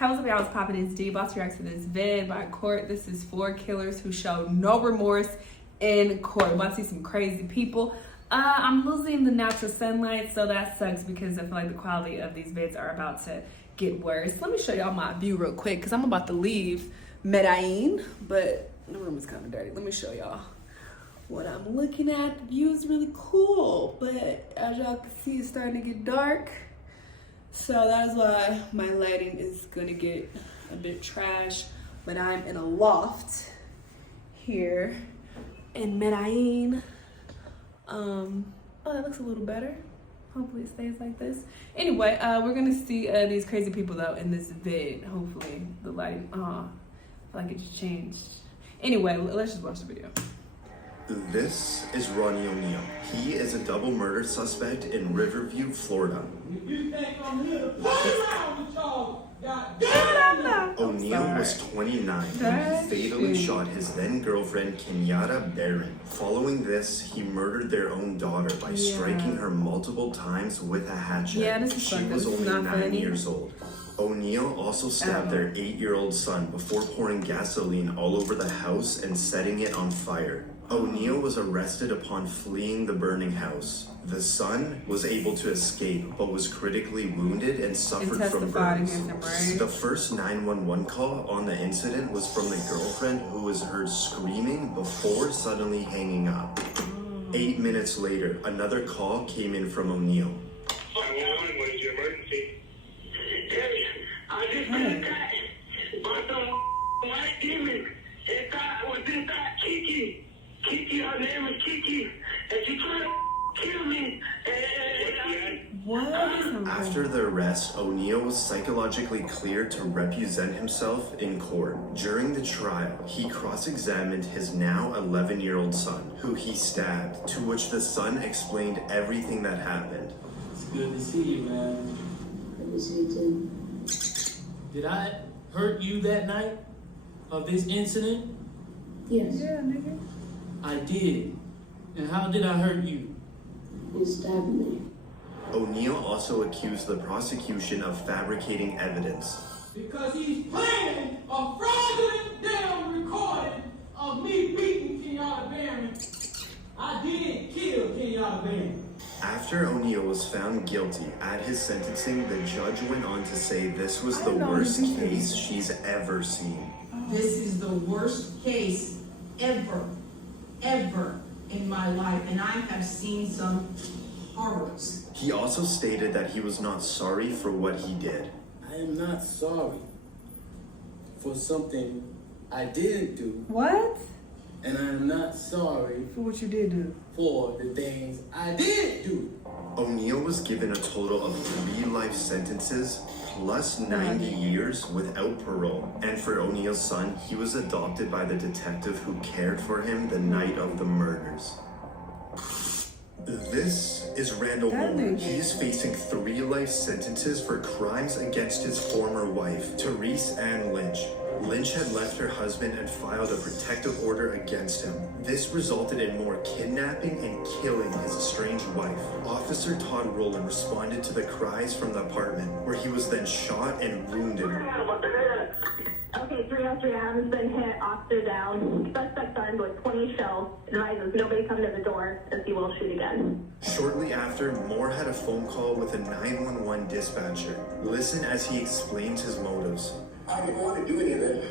How's up, y'all? It's poppin'. It's D. Boss reacts to this vid by court. This is 4 killers who showed no remorse in court. About to see some crazy people. I'm losing the natural sunlight, so that sucks because I feel like the quality of these vids are about to get worse. Let me show y'all my view real quick because I'm about to leave Medellin, but the room is kind of dirty. Let me show y'all what I'm looking at. The view is really cool, but as y'all can see, it's starting to get dark. So that is why my lighting is gonna get a bit trash, but I'm in a loft here in Medellin. Oh, that looks a little better. Hopefully it stays like this. Anyway, we're gonna see these crazy people though in this vid. Hopefully the lighting, I feel like it just changed. Anyway, let's just watch the video. This is Ronnie ONeill. He is a double murder suspect in Riverview, Florida. ONeill was 29 when he fatally shot his then-girlfriend Kenyatta Barron. Following this, he murdered their own daughter by striking her multiple times with a hatchet. She was only 9 years old. ONeill also stabbed their 8-year-old son before pouring gasoline all over the house and setting it on fire. ONeill was arrested upon fleeing the burning house. The son was able to escape, but was critically wounded and suffered from burns. The first 911 call on the incident was from the girlfriend who was heard screaming before suddenly hanging up. 8 minutes later, another call came in from ONeill. What is your emergency? Hey, I just got caught by some white demon. It was this guy, Kiki. Kiki, her name is Kiki, and she tried to kill me. What? After the arrest, ONeill was psychologically cleared to represent himself in court. During the trial, he cross-examined his now 11-year-old son, who he stabbed, to which the son explained everything that happened. It's good to see you, man. Good to see you too. Did I hurt you that night of this incident? Yes. Yeah, nigga. I did. And how did I hurt you? You stabbed me. ONeill also accused the prosecution of fabricating evidence. Because he's playing a fraudulent damn recording of me beating Kenyatta Barron. I did kill Kenyatta Barron. After ONeill was found guilty at his sentencing, the judge went on to say this was the worst case she's ever seen. This is the worst case ever in my life, and I have seen some horrors. He also stated that he was not sorry for what he did. I am not sorry for something I didn't do. What? And I am not sorry For what you did do. for the things I did do. ONeill was given a total of 3 life sentences plus 90 years without parole. And for ONeill's son, he was adopted by the detective who cared for him the night of the murders. This is Randall Moore. He is facing 3 life sentences for crimes against his former wife, Therese Ann Lynch. Lynch had left her husband and filed a protective order against him. This resulted in Moore kidnapping and killing his estranged wife. Officer Todd Rowland responded to the cries from the apartment, where he was then shot and wounded. Okay, 303, I haven't been hit, officer down. Suspect armed with 20 shells. Advises nobody come to the door as he will shoot again. Shortly after, Moore had a phone call with a 911 dispatcher. Listen as he explains his motives. I didn't want to do any of this.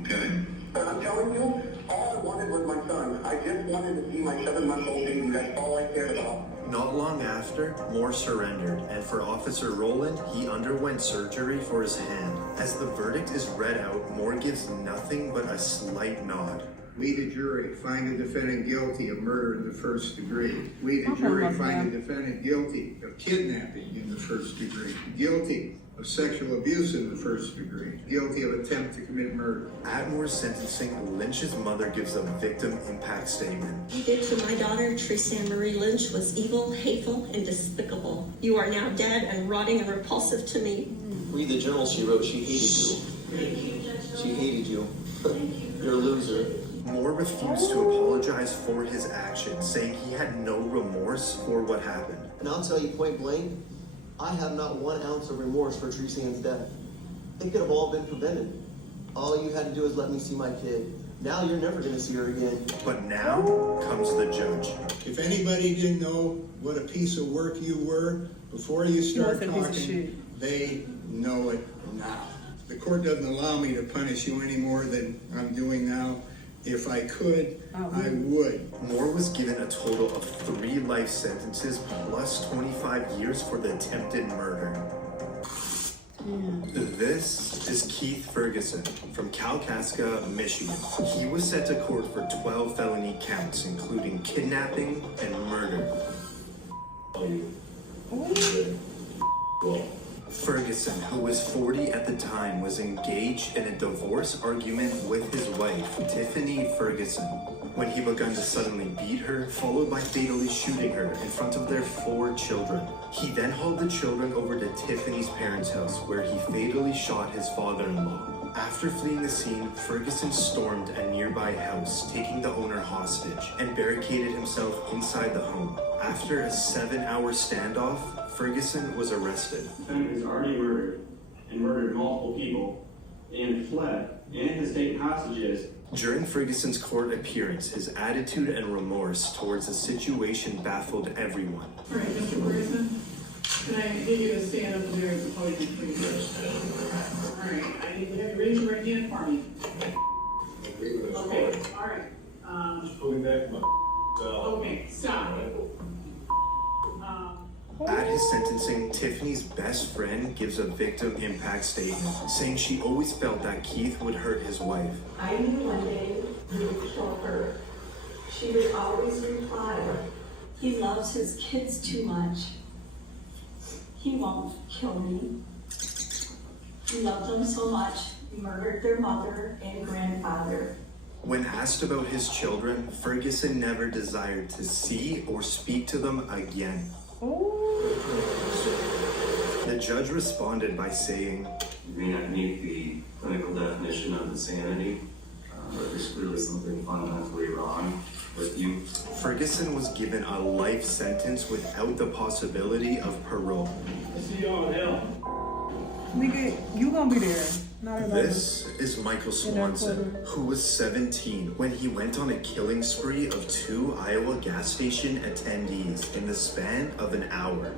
Okay. But I'm telling you, all I wanted was my son. I just wanted to see my 7-month-old baby. That's all I cared about. Not long after, Moore surrendered, and for Officer Rowland, he underwent surgery for his hand. As the verdict is read out, Moore gives nothing but a slight nod. We, the jury, find the defendant guilty of murder in the first degree. We, the jury, find the defendant guilty of kidnapping in the first degree. Guilty of sexual abuse in the first degree. Guilty of attempt to commit murder. At Moore's sentencing, Lynch's mother gives a victim impact statement. What you did to my daughter, Teresa Ann Marie Lynch, was evil, hateful, and despicable. You are now dead and rotting and repulsive to me. Read the journal she wrote. She hated you. Thank you. She hated you. You're a loser. Moore refused to apologize for his actions, saying he had no remorse for what happened. And I'll tell you point blank, I have not 1 ounce of remorse for Teresa Ann's death. It could have all been prevented. All you had to do is let me see my kid. Now you're never going to see her again. But now comes the judge. If anybody didn't know what a piece of work you were before you start talking, they know it now. The court doesn't allow me to punish you any more than I'm doing now. If I could, I would. Moore was given a total of 3 life sentences plus 25 years for the attempted murder. This is Keith Ferguson from Kalkaska, Michigan. He was sent to court for 12 felony counts, including kidnapping and murder. Ferguson, who was 40 at the time, was engaged in a divorce argument with his wife, Tiffany Ferguson, when he began to suddenly beat her, followed by fatally shooting her in front of their 4 children. He then hauled the children over to Tiffany's parents' house, where he fatally shot his father-in-law. After fleeing the scene, Ferguson stormed a nearby house, taking the owner hostage, and barricaded himself inside the home. After a 7-hour standoff, Ferguson was arrested. The defendant is already murdered, and murdered multiple people, and fled, and has taken hostages. During Ferguson's court appearance, his attitude and remorse towards the situation baffled everyone. All right, Mr. Ferguson, can I get you to stand up there at the podium, please? All right, I need to have you raise your right hand for me. Okay, all right. Just pulling back my Okay, stop. At his sentencing, Tiffany's best friend gives a victim impact statement, saying she always felt that Keith would hurt his wife. I knew one day he would kill her. She would always reply, "He loves his kids too much. He won't kill me. He loved them so much, he murdered their mother and grandfather." When asked about his children, Ferguson never desired to see or speak to them again. The judge responded by saying, "You may not meet the clinical definition of insanity, but there's clearly something fundamentally wrong with you." Ferguson was given a life sentence without the possibility of parole. See y'all in hell. Nigga, you gonna be there. Not This is Michael Swanson, who was 17 when he went on a killing spree of 2 Iowa gas station attendees in the span of an hour.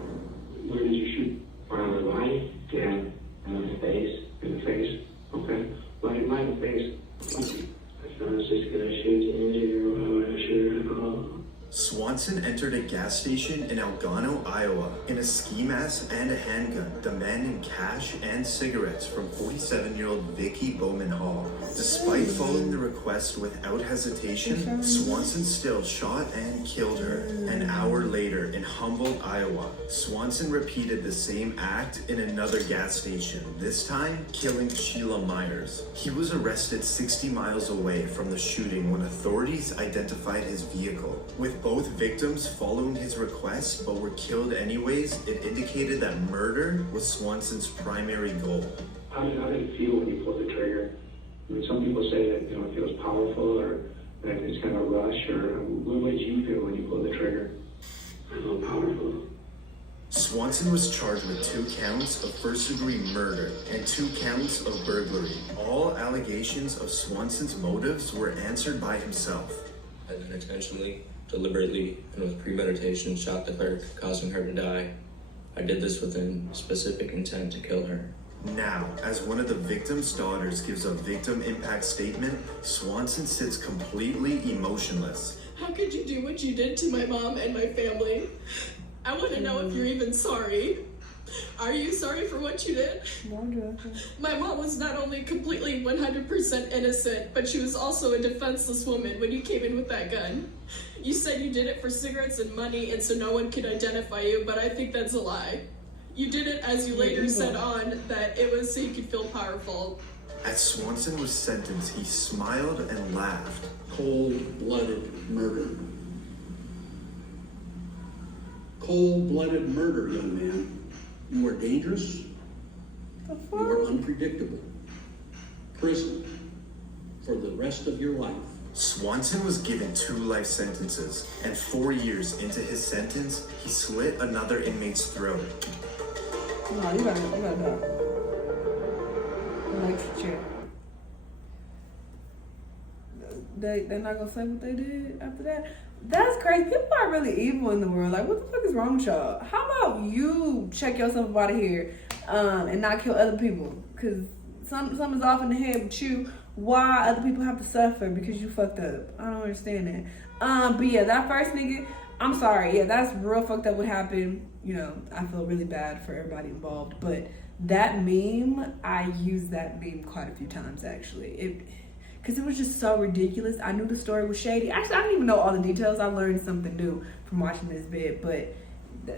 Where did you shoot? Around the body? Yeah. In the face? In the face? Okay. Why did mine in the face? I was just gonna shoot you into your alcohol. Swanson entered a gas station in Algano, Iowa, in a ski mask and a handgun, demanding cash and cigarettes from 47-year-old Vicky Bowman Hall. Despite following the request without hesitation, Swanson still shot and killed her. An hour later, in Humboldt, Iowa, Swanson repeated the same act in another gas station, this time killing Sheila Myers. He was arrested 60 miles away from the shooting when authorities identified his vehicle. With both victims following his request but were killed anyways, it indicated that murder was Swanson's primary goal. How did it feel when you pulled the trigger? I mean, some people say that it feels powerful or that it's kind of a rush. Or what did you feel when you pulled the trigger? I feel powerful. Swanson was charged with 2 counts of first-degree murder and 2 counts of burglary. All allegations of Swanson's motives were answered by himself. I unintentionally, deliberately, and with premeditation shot the clerk, causing her to die. I did this with a specific intent to kill her. Now, as one of the victim's daughters gives a victim impact statement, Swanson sits completely emotionless. How could you do what you did to my mom and my family? I want to know if you're even sorry. Are you sorry for what you did? My mom was not only completely 100% innocent, but she was also a defenseless woman when you came in with that gun. You said you did it for cigarettes and money and so no one could identify you, but I think that's a lie. You did it, as you later said on, that it was so you could feel powerful. As Swanson was sentenced, he smiled and laughed. Cold-blooded murder. Cold-blooded murder, young man. You are dangerous. You are unpredictable. Prison for the rest of your life. Swanson was given 2 life sentences, and 4 years into his sentence, he slit another inmate's throat. No, you gotta electric chair. They're not gonna say what they did after that. That's crazy. People are really evil in the world. Like, what the fuck is wrong with y'all? How about you check yourself out of here and not kill other people? Because something's off in the head with you. Why other people have to suffer because you fucked up? I don't understand that. But yeah, that first nigga, I'm sorry. Yeah, that's real fucked up what happened. You know, I feel really bad for everybody involved. But that meme, I used that meme quite a few times, actually. Because it was just so ridiculous. I knew the story was shady. Actually, I didn't even know all the details. I learned something new from watching this vid. But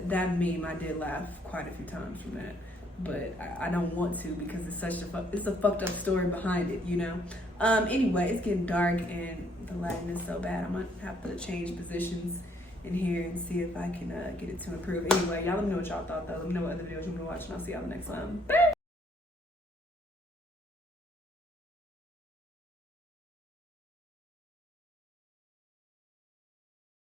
that meme, I did laugh quite a few times from that. But I don't want to because it's a fucked up story behind it, you know? Anyway, it's getting dark and the lighting is so bad. I'm going to have to change positions in here and see if I can get it to improve. Anyway, y'all let me know what y'all thought, though. Let me know what other videos you want to watch, and I'll see y'all in the next one. Bye!